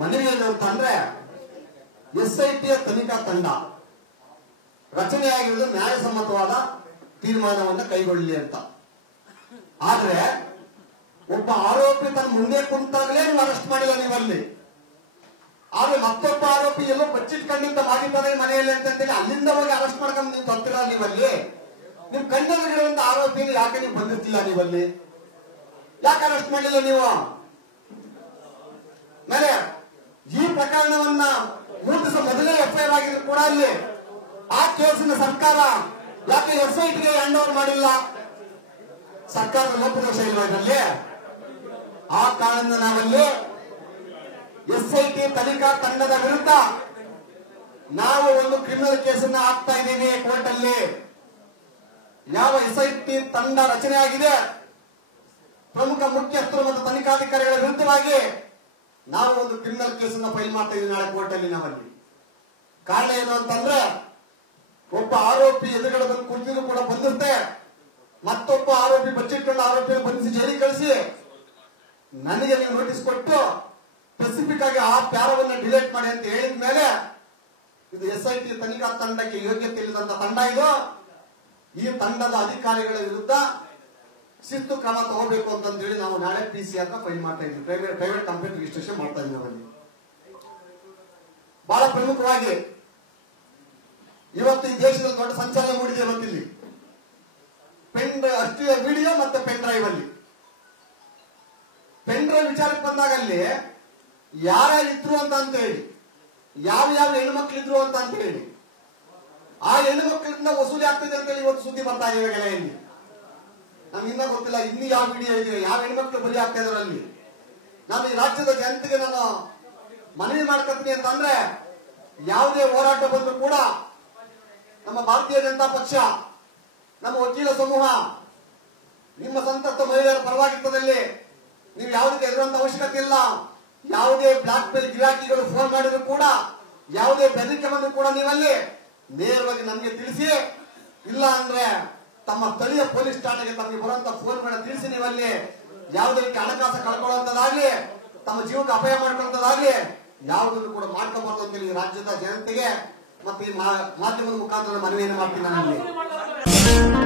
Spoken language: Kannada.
ಮನವಿ ಏನು ಅಂತಂದ್ರೆ ಎಸ್ಐಟಿಯ ತನಿಖಾ ತಂಡ ರಚನೆಯಾಗಿರುವುದು ನ್ಯಾಯಸಮ್ಮತವಾದ ತೀರ್ಮಾನವನ್ನು ಕೈಗೊಳ್ಳಲಿ ಅಂತ. ಆದ್ರೆ ಒಬ್ಬ ಆರೋಪಿ ತನ್ನ ಮುಂದೆ ಕುಂತಾಗಲೇ ನೀವು ಅರೆಸ್ಟ್ ಮಾಡಿಲ್ಲ ನೀವಲ್ಲಿ. ಆದ್ರೆ ಮತ್ತೊಬ್ಬ ಆರೋಪಿ ಎಲ್ಲೋ ಬಚ್ಚಿಟ್ಕೊಂಡಿಂದ ಮಾಡಿದ್ದಾರೆ ಮನೆಯಲ್ಲಿ ಅಂತೇಳಿ ಅಲ್ಲಿಂದ ಹೋಗಿ ಅರೆಸ್ಟ್ ಮಾಡ್ಕೊಂಡು ನೀವು ತರ್ತೀರ ನೀವಲ್ಲಿ. ನಿಮ್ ಕಣ್ಣಲ್ಲಿರುವಂತ ಆರೋಪಿಯನ್ನು ಯಾಕೆ ನೀವು ಬಂದಿರ್ತಿಲ್ಲ ನೀವಲ್ಲಿ? ಯಾಕೆ ಅರೆಸ್ಟ್ ಮಾಡಿಲ್ಲ ನೀವು? ಮೇಲೆ ಈ ಪ್ರಕರಣವನ್ನ 3 ದಿವಸ ಮೊದಲೇ ಎಫ್ಐಆರ್ ಆಗಿದ್ರು ಕೂಡ ಅಲ್ಲಿ ಆ ಕೇಸಿನ ಸರ್ಕಾರ ಯಾಕೆ ಎಸ್ಐಟಿಗೆ ಹ್ಯಾಂಡ್ ಓವರ್ ಮಾಡಿಲ್ಲ? ಸರ್ಕಾರದ ಲೋಪದೋಷ ಇಲ್ವಾ ಇದರಲ್ಲಿ? ಆ ಕಾರಣದಿಂದ ನಾವಲ್ಲಿ ಎಸ್ಐಟಿ ತನಿಖಾ ತಂಡದ ವಿರುದ್ಧ ನಾವು ಒಂದು ಕ್ರಿಮಿನಲ್ ಕೇಸನ್ನ ಹಾಕ್ತಾ ಇದ್ದೀವಿ ಕೋರ್ಟ್ ಅಲ್ಲಿ. ಯಾವ ಎಸ್ಐಟಿ ತಂಡ ರಚನೆ ಆಗಿದೆ ಪ್ರಮುಖ ಮುಖ್ಯಸ್ಥರು ಮತ್ತು ತನಿಖಾಧಿಕಾರಿಗಳ ವಿರುದ್ಧವಾಗಿ ನಾವು ಒಂದು ಕ್ರಿಮಿನಲ್ ಕೇಸನ್ನ ಫೈಲ್ ಮಾಡ್ತಾ ಇದ್ದೀವಿ ನಾಳೆ ಕೋರ್ಟ್ ಅಲ್ಲಿ. ನಾವಲ್ಲಿ ಕಾರಣ ಏನು ಅಂತಂದ್ರೆ ಒಬ್ಬ ಆರೋಪಿ ಎದುರುಗಡೆ ಬಂದು ಕುಳಿತಿದ್ರು ಕೂಡ ಬಂದಿರುತ್ತೆ, ಮತ್ತೊಬ್ಬ ಆರೋಪಿ ಬಚ್ಚಿಟ್ಕೊಂಡು ಆರೋಪಿಯನ್ನು ಬಂಧಿಸಿ ಜೈಲಿಗೆ ಕಳಿಸಿ ನನಗೆ ನೀವು ನೋಟಿಸ್ ಕೊಟ್ಟು ಸ್ಪೆಸಿಫಿಕ್ ಆಗಿ ಆ ಪ್ಯಾರವನ್ನ ಡಿಲೀಟ್ ಮಾಡಿ ಅಂತ ಹೇಳಿದ ಮೇಲೆ ಇದು ಎಸ್ಐಟಿ ತನಿಖಾ ತಂಡಕ್ಕೆ ಯೋಗ್ಯತೆ ಇಲ್ಲದಂತ ತಂಡ ಇದು. ಈ ತಂಡದ ಅಧಿಕಾರಿಗಳ ವಿರುದ್ಧ ಶಿಸ್ತು ಕ್ರಮ ತಗೋಬೇಕು ಅಂತಂದೇಳಿ ನಾವು ನಾಳೆ PC ಅಂತ ಫೈಲ್ ಮಾಡ್ತಾ ಇದ್ವಿ. ಪ್ರೈವೇಟ್ ಕಂಪ್ಲೇಂಟ್ ರಿಜಿಸ್ಟ್ರೇಷನ್ ಮಾಡ್ತಾ ಇದ್ವಿ ನಾವಲ್ಲಿ. ಬಹಳ ಪ್ರಮುಖವಾಗಿ ಇವತ್ತು ಈ ದೇಶದಲ್ಲಿ ದೊಡ್ಡ ಸಂಚಲನ ಮೂಡಿದೆ. ಇವತ್ತಿಲ್ಲಿ ಅಷ್ಟೇ ವಿಡಿಯೋ ಮತ್ತೆ ಪೆನ್ ಡ್ರೈವ್ ಅಲ್ಲಿ ಪೆನ್ ಡ್ರೈವ್ ವಿಚಾರಕ್ಕೆ ಬಂದಾಗ ಅಲ್ಲಿ ಯಾರ್ಯಾರಿದ್ರು ಅಂತ ಹೇಳಿ, ಯಾವ ಹೆಣ್ಮಕ್ಳಿದ್ರು ಅಂತ ಹೇಳಿ, ಆ ಹೆಣ್ಮಕ್ಳಿಂದ ವಸೂಲಿ ಆಗ್ತಿದೆ ಅಂತ ಹೇಳಿ ಇವತ್ತು ಸುದ್ದಿ ಬರ್ತಾ ಇದೆ ಗೆಳೆಯಲ್ಲಿ. ನಮ್ಗೆ ಇನ್ನ ಗೊತ್ತಿಲ್ಲ ಇನ್ನು ಯಾವ ವಿಡಿಯೋ ಇದೆ, ಯಾವ ಹೆಣ್ಮಕ್ಳು ಬಲಿ ಆಗ್ತಾ ಇದಾರೆ ಅಲ್ಲಿ. ನಾನು ಈ ರಾಜ್ಯದ ಜನತೆಗೆ ನಾನು ಮನವಿ ಮಾಡ್ಕೊತೀನಿ ಅಂತಂದ್ರೆ ಯಾವುದೇ ಹೋರಾಟ ಬಂದ್ರು ಕೂಡ ನಮ್ಮ ಭಾರತೀಯ ಜನತಾ ಪಕ್ಷ, ನಮ್ಮ ವಕೀಲ ಸಮೂಹ ನಿಮ್ಮ ಸಂತಪ್ತ ಮಹಿಳೆಯರ ಪರವಾಗಿರ್ತದಲ್ಲಿ ನೀವು ಯಾವುದಕ್ಕೆ ಎದುರುವಂತ ಅವಶ್ಯಕತೆ ಇಲ್ಲ. ಯಾವುದೇ ಬ್ಲಾಕ್ ಮೇಲ್ ಗಿರಾಕಿಗಳು ಫೋನ್ ಮಾಡಿದ್ರು ಕೂಡ, ಯಾವುದೇ ಬೆದರಿಕೆ ಬಂದ್ರು ಕೂಡ ನೀವಲ್ಲಿ ನೇರವಾಗಿ ನಮಗೆ ತಿಳಿಸಿ, ಇಲ್ಲ ಅಂದ್ರೆ ತಮ್ಮ ಸ್ಥಳೀಯ ಪೊಲೀಸ್ ಠಾಣೆಗೆ ತಮಗೆ ಬರುವಂತ ಫೋನ್ಗಳನ್ನ ತಿಳಿಸಿ ನೀವಲ್ಲಿ ಯಾವುದೇ ರೀತಿ ಹಣಕಾಸು ಕಳ್ಕೊಳ್ಳುವಂತದಾಗ್ಲಿ, ತಮ್ಮ ಜೀವಕ್ಕೆ ಅಪಾಯ ಮಾಡ್ಕೊಳ್ಳುವಂತದಾಗ್ಲಿ ಯಾವುದನ್ನು ಕೂಡ ಮಾಡ್ಕೋಬಾರ್ದು ಅಂತ ಹೇಳಿ ರಾಜ್ಯದ ಜನತೆಗೆ ಮತ್ತೆ ಈ ಮಾಧ್ಯಮದ ಮುಖಾಂತರ ಮನವಿಯನ್ನು ಮಾಡ್ತೀನಿ ನಾನು.